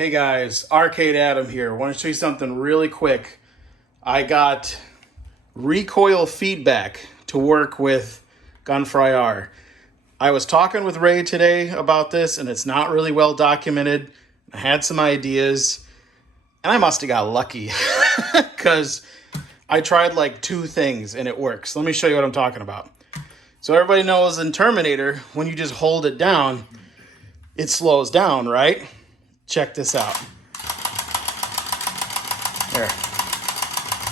Hey guys, Arcade Adam here. I want to show you something really quick. I got recoil feedback to work with GUN4IR. I was talking with Ray today about this and it's not really well documented. I had some ideas and I must have got lucky because I tried like 2 things and it works. Let me show you what I'm talking about. So everybody knows in Terminator, when you just hold it down, it slows down, right? Check this out. There.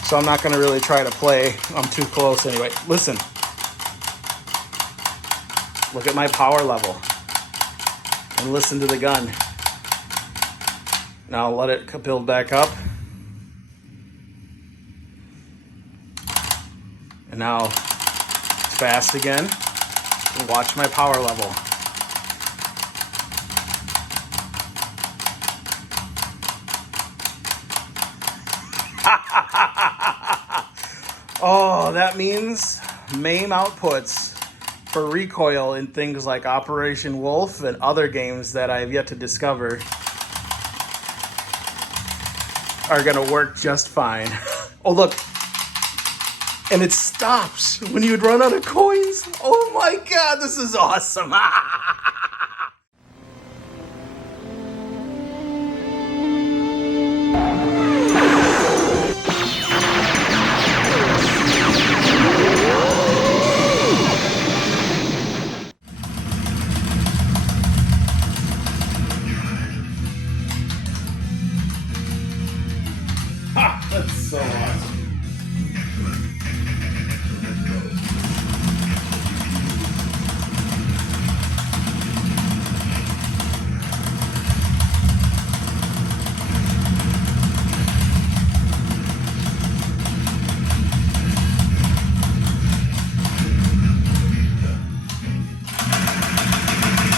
So I'm not going to really try to play. I'm too close anyway. Listen. Look at my power level. And listen to the gun. Now let it build back up. And now it's fast again. And watch my power level. Oh, that means MAME outputs for recoil in things like Operation Wolf and other games that I have yet to discover are going to work just fine. Oh, look. And it stops when you'd run out of coins. Oh my God, this is awesome. That's so awesome.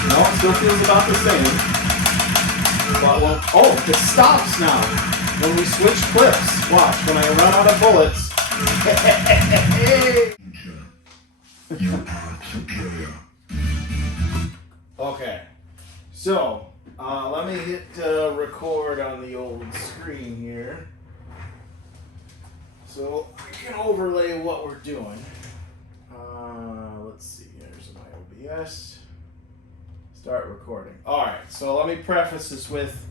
No, it still feels about the same. But well, oh, it stops now. When we switch clips, watch, when I run out of bullets. Okay, so let me hit record on the old screen here. So I can overlay what we're doing. Let's see, here's my OBS. Start recording. Alright, so let me preface this with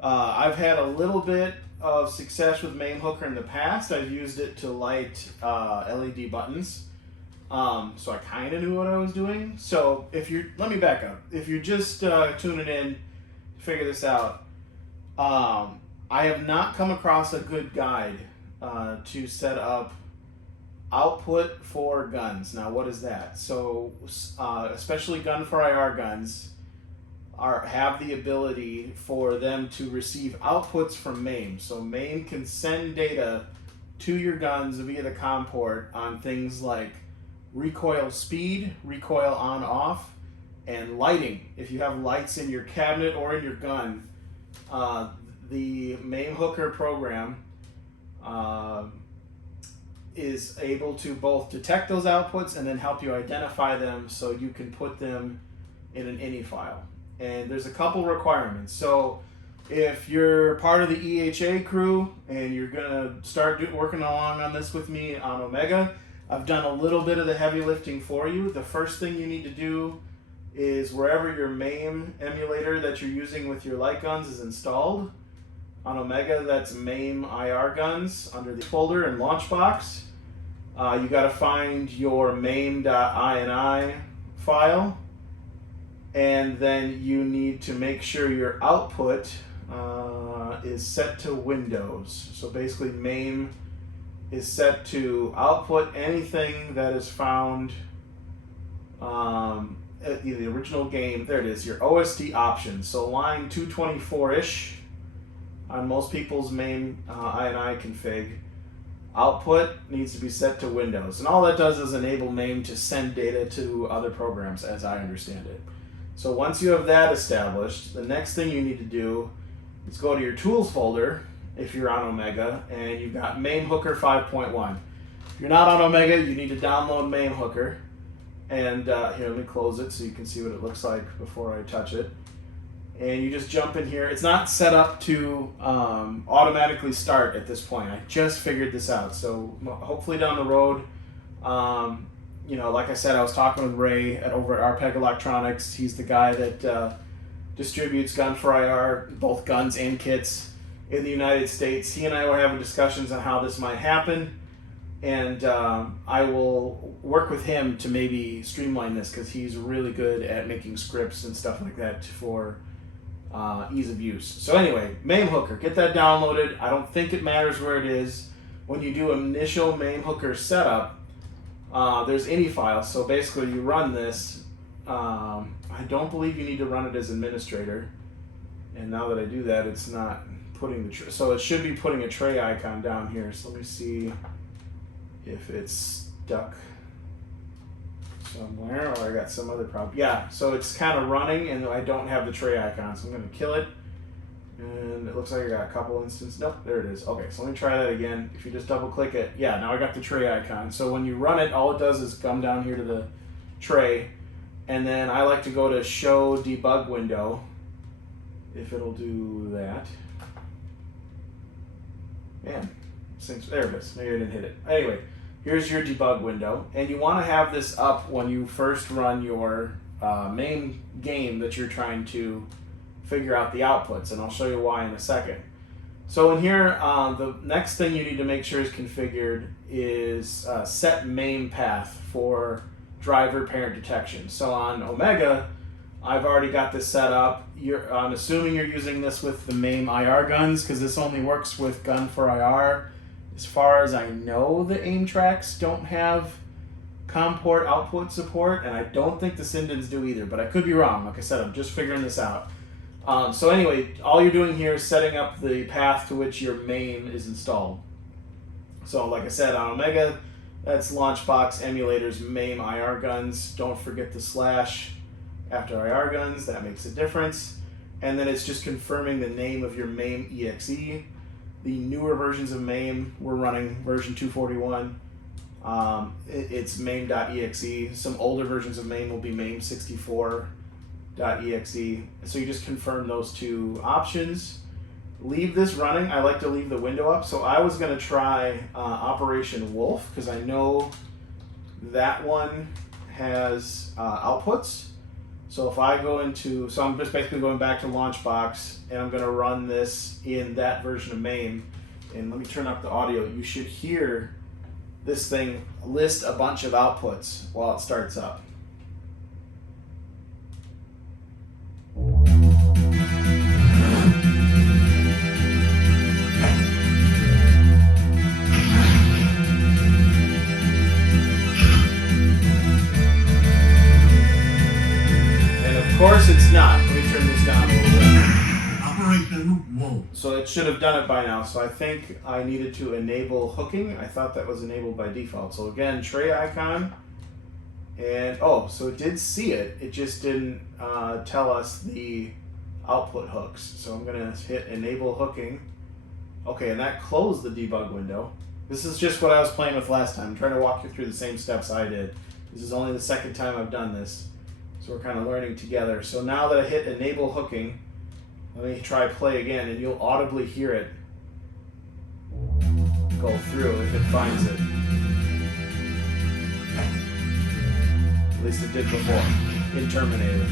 I've had a little bit of success with MAMEHOOKER in the past. I've used it to light LED buttons. So I kind of knew what I was doing. So if you're, let me back up. If you're just tuning in to figure this out, I have not come across a good guide to set up output for guns. Now what is that? So especially GUN4IR guns have the ability for them to receive outputs from MAME. So MAME can send data to your guns via the COM port on things like recoil speed, recoil on off, and lighting. If you have lights in your cabinet or in your gun, the MAMEHOOKER program is able to both detect those outputs and then help you identify them so you can put them in an ini file. And there's a couple requirements. So if you're part of the EHA crew and you're gonna start working along on this with me on Omega, I've done a little bit of the heavy lifting for you. The first thing you need to do is wherever your MAME emulator that you're using with your light guns is installed. On Omega, that's MAME-IR guns under the folder and launch box. You gotta find your mame.ini file. And then you need to make sure your output is set to Windows. So basically MAME is set to output anything that is found in the original game. There it is, your OSD options. So line 224-ish on most people's MAME ini config. Output needs to be set to Windows. And all that does is enable MAME to send data to other programs as I understand it. So once you have that established, the next thing you need to do is go to your tools folder if you're on Omega and you've got MAMEHOOKER 5.1. If you're not on Omega, you need to download MAMEHOOKER. And here, let me close it so you can see what it looks like before I touch it. and you just jump in here. It's not set up to automatically start at this point. I just figured this out, so hopefully down the road, you know, like I said, I was talking with Ray over at RPEG Electronics. He's the guy that distributes GUN4IR, both guns and kits in the United States. He and I were having discussions on how this might happen, and I will work with him to maybe streamline this, because he's really good at making scripts and stuff like that for ease of use. So anyway, MAMEHOOKER, get that downloaded. I don't think it matters where it is. When you do initial MAMEHOOKER setup, there's any file. So basically you run this. I don't believe you need to run it as administrator. And now that I do that, it's not putting the so it should be putting a tray icon down here. So let me see if it's stuck somewhere, or I got some other problem. Yeah, so it's kind of running and I don't have the tray icon, so I'm going to kill it. And it looks like I got a couple instances. Nope, there it is. Okay, so let me try that again. If you just double click it, yeah, now I got the tray icon. So when you run it, all it does is come down here to the tray, and then I like to go to show debug window, if it'll do that. Man, there it is. Maybe I didn't hit it. Anyway, here's your debug window, and you want to have this up when you first run your main game that you're trying to figure out the outputs, and I'll show you why in a second. So in here, the next thing you need to make sure is configured is set MAME path for driver parent detection. So on Omega, I've already got this set up. I'm assuming you're using this with the MAME IR guns, because this only works with GUN4IR. As far as I know, the aim tracks don't have COM port output support, and I don't think the Sindens do either, but I could be wrong. Like I said, I'm just figuring this out. So anyway, all you're doing here is setting up the path to which your MAME is installed. So like I said, on Omega, that's Launchbox, emulators, MAME IR guns. Don't forget the slash after IR guns, that makes a difference. And then it's just confirming the name of your MAME exe. The newer versions of MAME, we're running version 241. It's MAME.exe. Some older versions of MAME will be MAME64.exe. So you just confirm those two options. Leave this running. I like to leave the window up. So I was going to try Operation Wolf, because I know that one has outputs. So if I go into, so I'm just basically going back to Launchbox, and I'm going to run this in that version of MAME. And let me turn up the audio. You should hear this thing list a bunch of outputs while it starts up. Of course it's not. Let me turn this down a little bit. Operation Wolf. So it should have done it by now. So I think I needed to enable hooking. I thought that was enabled by default. So again, tray icon. And oh, so it did see it. It just didn't tell us the output hooks. So I'm going to hit enable hooking. Okay, and that closed the debug window. This is just what I was playing with last time. I'm trying to walk you through the same steps I did. This is only the second time I've done this. So we're kind of learning together. So now that I hit enable hooking, let me try play again, and you'll audibly hear it go through if it finds it. At least it did before in Terminator.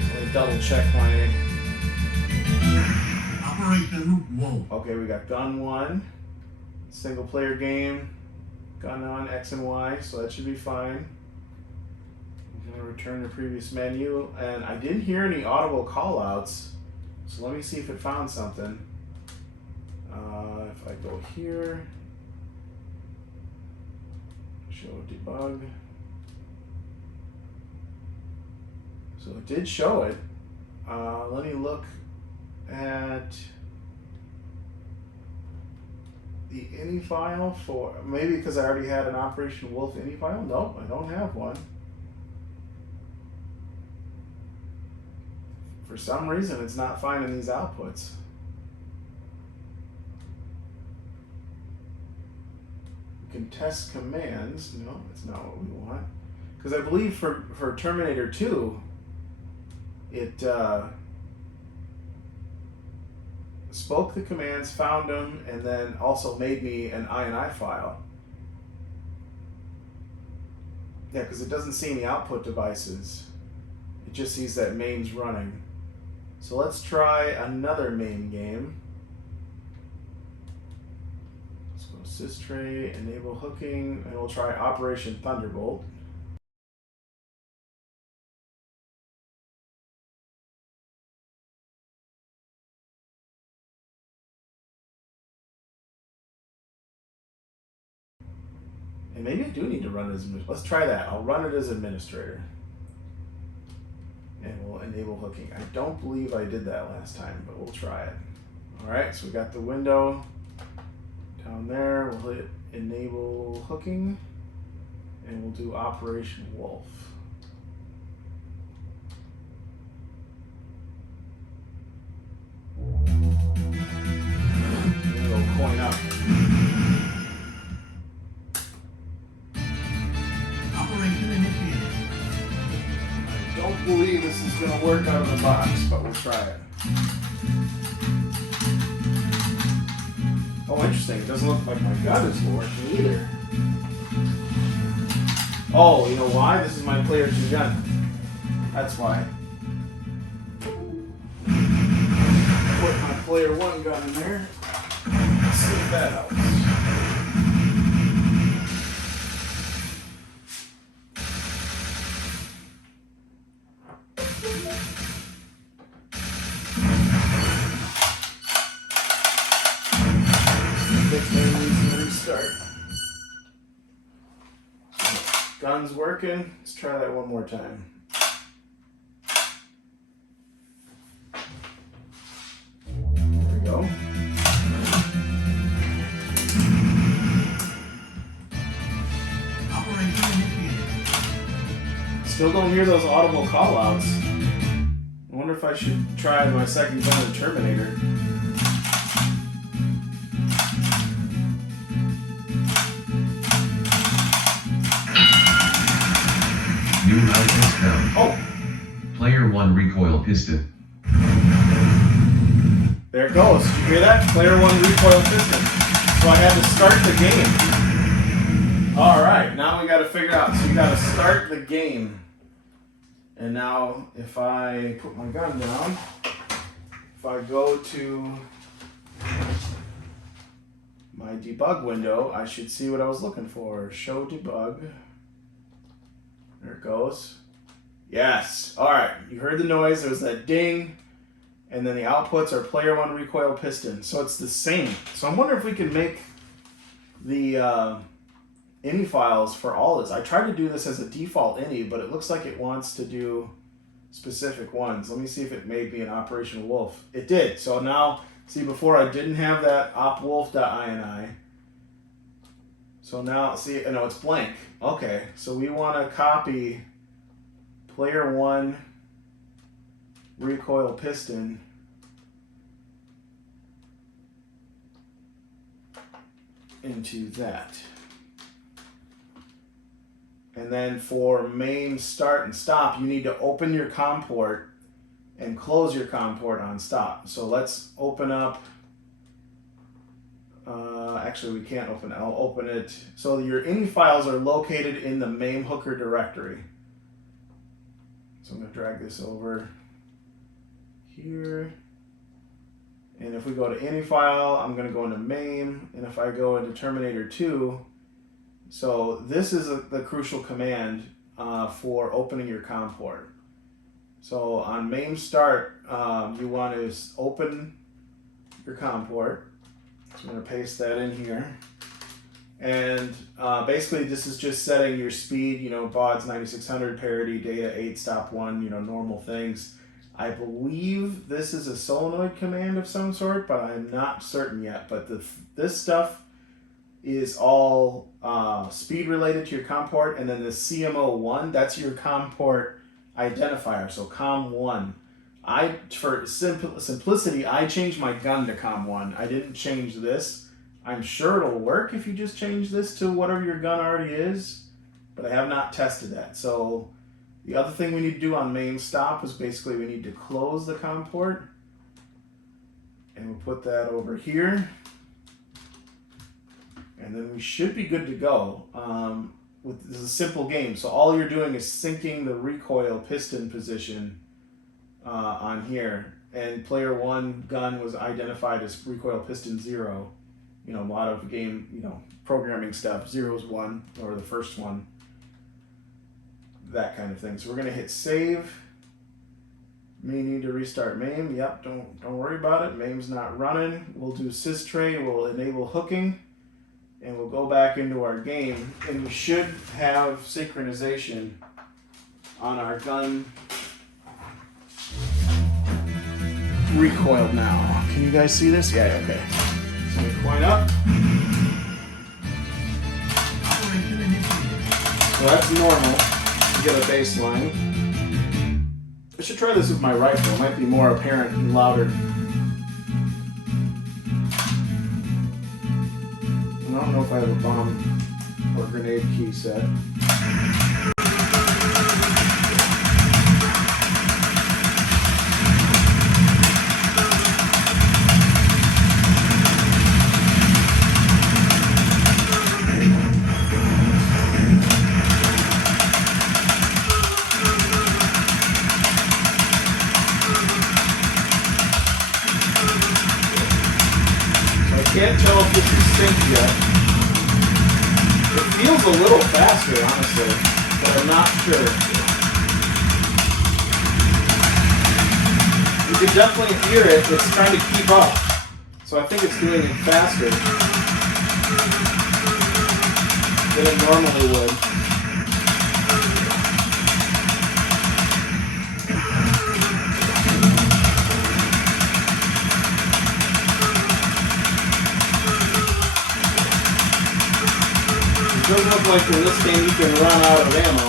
So let me double check my Operation Wolf. Okay, we got Gun 1, single player game. Gun on X and Y, so that should be fine. I'm going to return the previous menu, and I didn't hear any audible callouts, so let me see if it found something. If I go here, show debug. So it did show it. Let me look at the ini file for, maybe because I already had an Operation Wolf ini file. Nope, I don't have one. For some reason, it's not finding these outputs. We can test commands. No, that's not what we want. Because I believe for Terminator 2, it spoke the commands, found them, and then also made me an INI file. Yeah, because it doesn't see any output devices. It just sees that MAME's running. So let's try another MAME game. Let's go systray, enable hooking, and we'll try Operation Thunderbolt. And maybe I do need to run it as administrator. Let's try that. I'll run it as administrator. And we'll enable hooking. I don't believe I did that last time, but we'll try it. All right, so we got the window down there. We'll hit enable hooking, and we'll do Operation Wolf. We'll coin up. I don't believe this is going to work out of the box, but we'll try it. Oh, interesting. It doesn't look like my gun is working either. Oh, you know why? This is my player 2 gun. That's why. Put my player 1 gun in there. Let's see if that helps. Restart. Gun's working. Let's try that one more time. There we go. Still don't hear those audible callouts. I wonder if I should try my second gun of Terminator. New output found. Oh! Player 1 recoil piston. There it goes. Did you hear that? Player 1 recoil piston. So I had to start the game. Alright, now we gotta figure out. So we gotta start the game. And now if I put my gun down, if I go to my debug window, I should see what I was looking for. Show debug. There it goes. Yes. All right. You heard the noise. There was that ding. And then the outputs are player 1 recoil piston. So it's the same. So I'm wondering if we can make the ini files for all this. I tried to do this as a default ini, but it looks like it wants to do specific ones. Let me see if it made me an Operation Wolf. It did. So now, see, before I didn't have that opwolf.ini. So now, see, no, it's blank. Okay, so we want to copy player 1 recoil piston into that. And then for MAME start and stop, you need to open your COM port and close your COM port on stop. So let's open up. Actually, we can't open it. I'll open it. So your ini files are located in the MAMEHOOKER directory. So I'm going to drag this over here. And if we go to ini file, I'm going to go into MAME. And if I go into Terminator 2, so this is the crucial command for opening your COM port. So on MameStart, you want to open your COM port. So I'm going to paste that in here. And basically this is just setting your speed, you know, baud's 9600, parity, data 8, stop 1, you know, normal things. I believe this is a solenoid command of some sort, but I'm not certain yet. But this stuff is all speed related to your COM port, and then the CMO1, that's your COM port identifier, so COM1. For simplicity, I changed my gun to COM1. I didn't change this. I'm sure it'll work if you just change this to whatever your gun already is, but I have not tested that. So the other thing we need to do on MameStop is basically we need to close the COM port, and we'll put that over here, and then we should be good to go. This is a simple game, so all you're doing is syncing the recoil piston position on here, and player 1 gun was identified as recoil piston 0. You know, a lot of game, you know, programming stuff. 0 is 1, or the first one, that kind of thing. So we're gonna hit save. May need to restart MAME. Yep, don't worry about it. MAME's not running. We'll do systray. We'll enable hooking, and we'll go back into our game, and we should have synchronization on our gun recoiled now. Can you guys see this? Yeah, okay. So we point up. So that's normal to get a baseline. I should try this with my rifle. It might be more apparent and louder. I don't know if I have a bomb or grenade key set. Can't tell if this is synced yet. It feels a little faster, honestly, but I'm not sure. You can definitely hear it. It's trying to keep up. So I think it's doing it faster than it normally would. It doesn't look like in this game you can run out of ammo.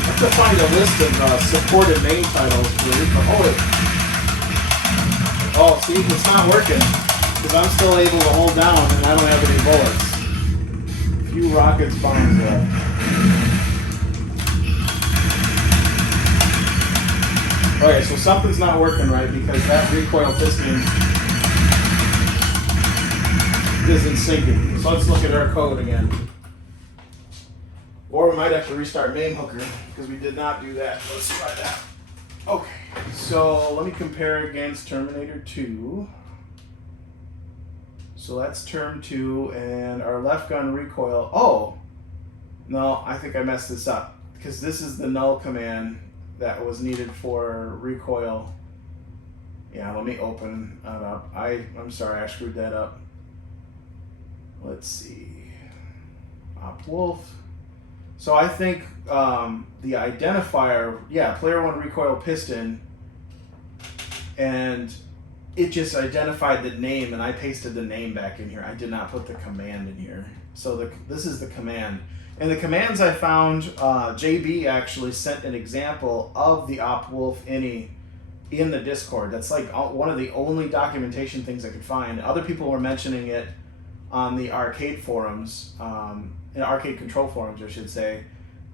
I have to find a list of supported MAME titles for Recoil. Oh, see, it's not working because I'm still able to hold down and I don't have any bullets. A few rockets, bombs left. Okay, so something's not working right because that recoil piston isn't syncing. So let's look at our code again. Or we might have to restart MAMEHOOKER because we did not do that. Let's try that. Okay, so let me compare against Terminator 2. So that's term 2 and our left gun recoil. Oh, no, I think I messed this up because this is the null command that was needed for recoil. Yeah, let me open that up. I'm sorry, I screwed that up. Let's see. Op wolf. So I think the identifier, yeah, player 1 recoil piston, and it just identified the name, and I pasted the name back in here. I did not put the command in here. So this is the command. And the commands I found, JayBee actually sent an example of the op wolf ini in the Discord. That's like one of the only documentation things I could find. Other people were mentioning it on the arcade forums, in arcade control forums, I should say,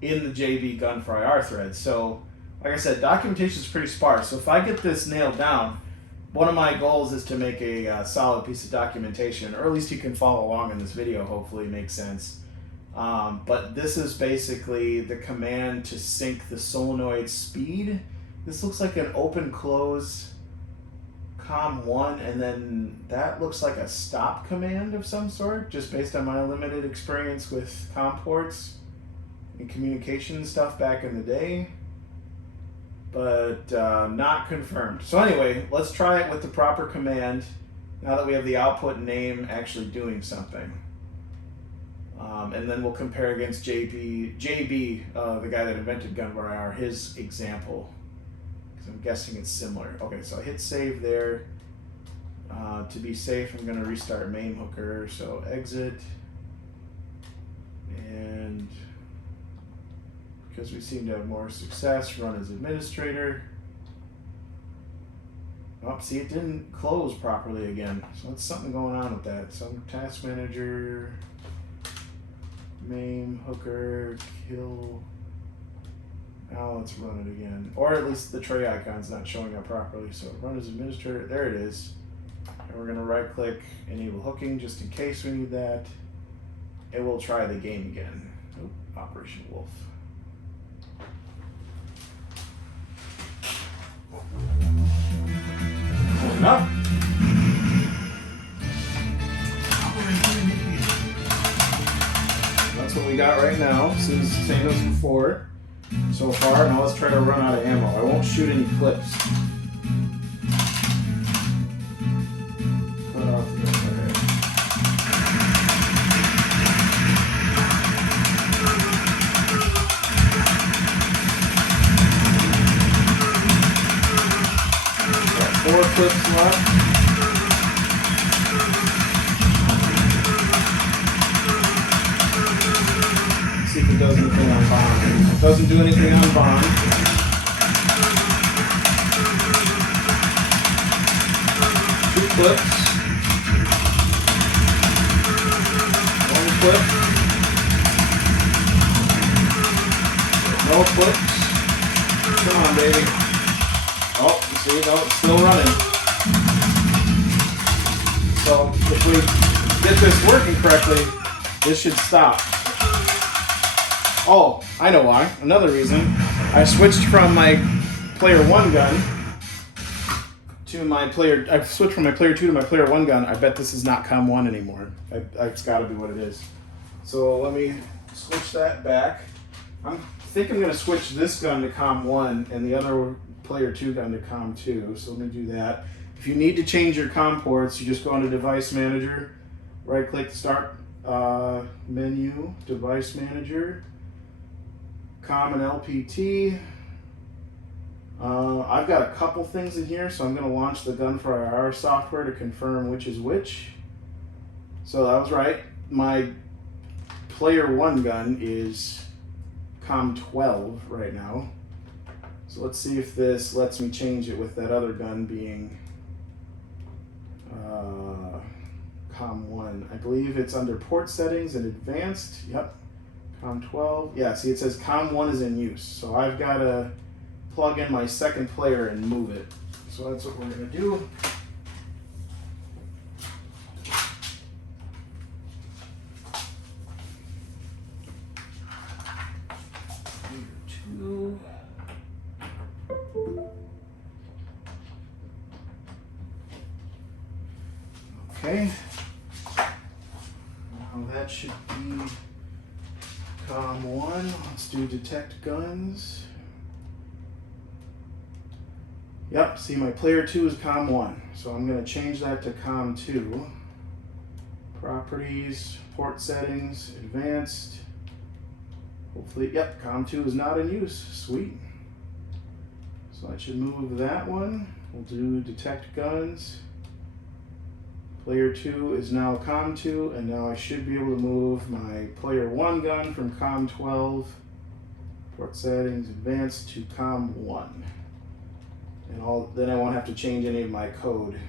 in the JayBee GUN4IR thread. So, like I said, documentation is pretty sparse. So if I get this nailed down, one of my goals is to make a solid piece of documentation, or at least you can follow along in this video. Hopefully it makes sense. But this is basically the command to sync the solenoid speed. This looks like an open-close COM1, and then that looks like a stop command of some sort, just based on my limited experience with COM ports and communication stuff back in the day, but not confirmed. So anyway, let's try it with the proper command now that we have the output name actually doing something. And then we'll compare against JayBee, the guy that invented GUN4IR, his example, because I'm guessing it's similar. Okay, so I hit save there. To be safe, I'm going to restart MAMEHOOKER, so exit. And because we seem to have more success, run as administrator. Oh, see, it didn't close properly again. So that's something going on with that. Some task manager, MAMEHOOKER, kill. Now let's run it again. Or at least the tray icon's not showing up properly. So run as administrator, there it is. And we're gonna right click, enable hooking just in case we need that. And we'll try the game again. Oop, Operation Wolf. Hold up. That's what we got right now. Seems the same as before so far. Now let's try to run out of ammo. I won't shoot any clips. Cut off the other. Got 4 clips left. See if it does anything on bond. It doesn't do anything on bond. Two clips. One clip. No clips. Come on, baby. Oh, you see, no, it's still running. So if we get this working correctly, this should stop. Oh, I know why. Another reason. I switched from my player 1 gun to my player. I switched from my player 2 to my player 1 gun. I bet this is not COM 1 anymore. It's got to be what it is. So let me switch that back. I think I'm going to switch this gun to COM 1 and the other player 2 gun to COM 2. So let me do that. If you need to change your COM ports, you just go into Device Manager, right click Start menu, Device Manager. COM and LPT. I've got a couple things in here, so I'm going to launch the GUN4IR software to confirm which is which. So that was right. My player 1 gun is COM 12 right now. So let's see if this lets me change it with that other gun being COM 1. I believe it's under port settings and advanced. Yep. COM 12. Yeah, see it says COM 1 is in use. So I've got to plug in my second player and move it. So that's what we're going to do. Two. Okay. Now that should be COM 1, let's do detect guns. Yep, see my player 2 is COM 1, so I'm going to change that to COM 2. Properties, port settings, advanced. Hopefully, yep, COM 2 is not in use, sweet. So I should move that one. We'll do detect guns. Player 2 is now COM 2, and now I should be able to move my player 1 gun from COM 12, port settings, advanced, to COM 1. And then I won't have to change any of my code.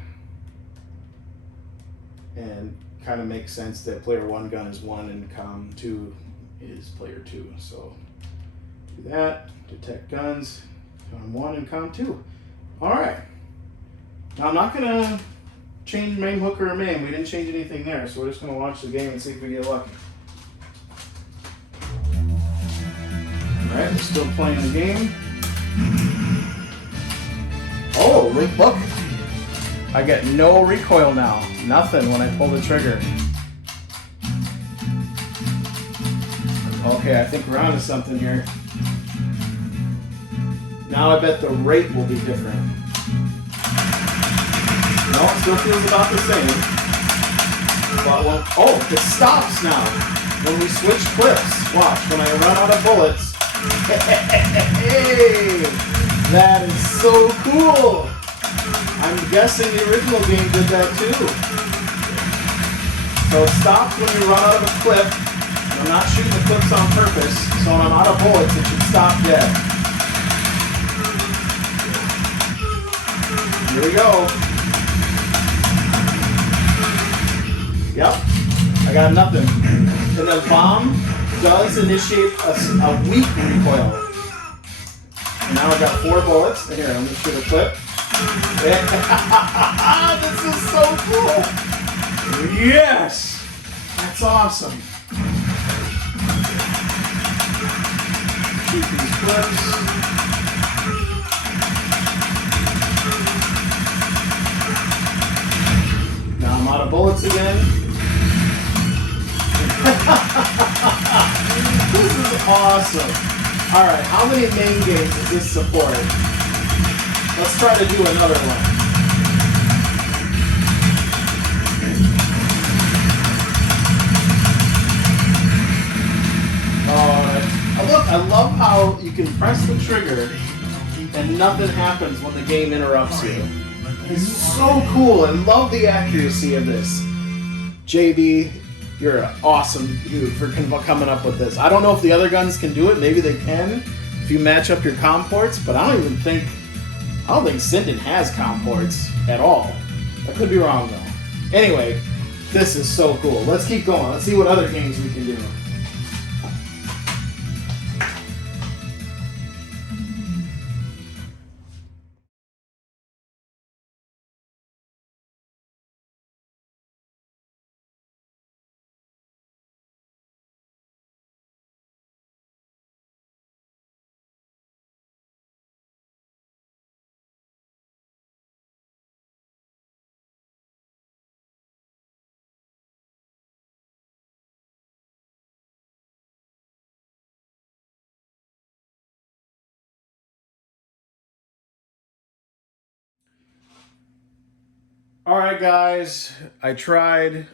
And kind of makes sense that player 1 gun is 1 and COM 2 is player 2. So do that, detect guns, COM 1 and COM 2. All right. Now I'm not going to change MAMEHOOKER or MAME. We didn't change anything there, so we're just going to launch the game and see if we get lucky. Alright, we're still playing the game. Oh, Ray Book! I get no recoil now. Nothing when I pull the trigger. Okay, I think we're onto something here. Now I bet the rate will be different. No, it still feels about the same. But oh, it stops now when we switch clips. Watch, when I run out of bullets. Hey, that is so cool. I'm guessing the original game did that too. So it stops when you run out of a clip. I'm not shooting the clips on purpose, so when I'm out of bullets, it should stop dead. Here we go. Yep, I got nothing. And the bomb does initiate a weak recoil. And now I've got 4 bullets. Here, let me shoot a clip. This is so cool. Yes, that's awesome. Shoot these clips. Now I'm out of bullets again. This is awesome. All right, how many MAME games does this support? Let's try to do another one. I love how you can press the trigger and nothing happens when the game interrupts you. It's so cool. I love the accuracy of this. JayBee, you're an awesome dude for coming up with this. I don't know if the other guns can do it. Maybe they can if you match up your COM ports, but I don't think Sinden has COM ports at all. I could be wrong though. Anyway, this is so cool. Let's keep going. Let's see what other games we can do. All right, guys. We tried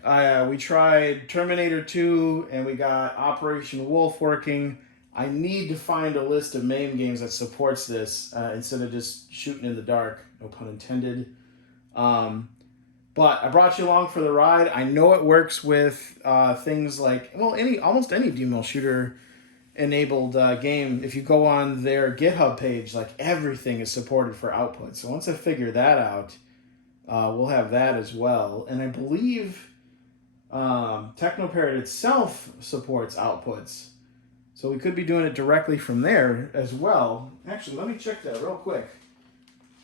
Terminator 2, and we got Operation Wolf working. I need to find a list of MAME games that supports this instead of just shooting in the dark. No pun intended. But I brought you along for the ride. I know it works with things like almost any DEMULESHOOTER enabled game. If you go on their GitHub page, like everything is supported for output. So once I figure that out. We'll have that as well. And I believe Technoparrot itself supports outputs. So we could be doing it directly from there as well. Actually, let me check that real quick.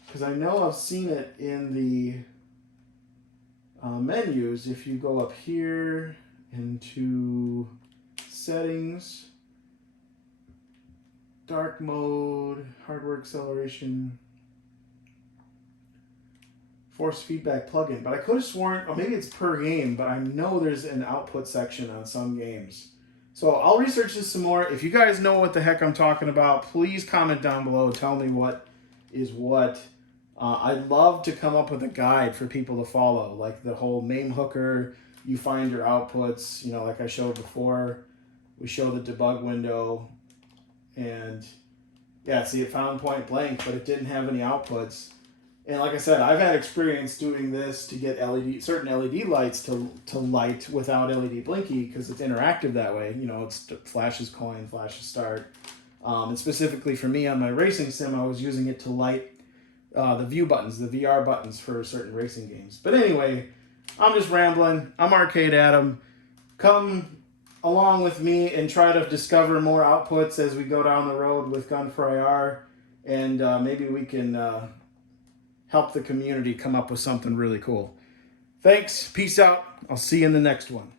Because I know I've seen it in the menus. If you go up here into settings, dark mode, hardware acceleration, force feedback plugin, but I could have sworn, or maybe it's per game, but I know there's an output section on some games. So I'll research this some more. If you guys know what the heck I'm talking about, please comment down below. Tell me what is what. I'd love to come up with a guide for people to follow, like the whole MAMEHOOKER, you find your outputs, like I showed before. We show the debug window, and yeah, see, it found point blank, but it didn't have any outputs. And like I said, I've had experience doing this to get certain LED lights to light without LED blinky because it's interactive that way. It's flashes coin, flashes start. And specifically for me on my racing sim, I was using it to light the view buttons, the VR buttons for certain racing games. But anyway, I'm just rambling. I'm Arcade Adam. Come along with me and try to discover more outputs as we go down the road with GUN4IR. And maybe we can help the community come up with something really cool. Thanks. Peace out. I'll see you in the next one.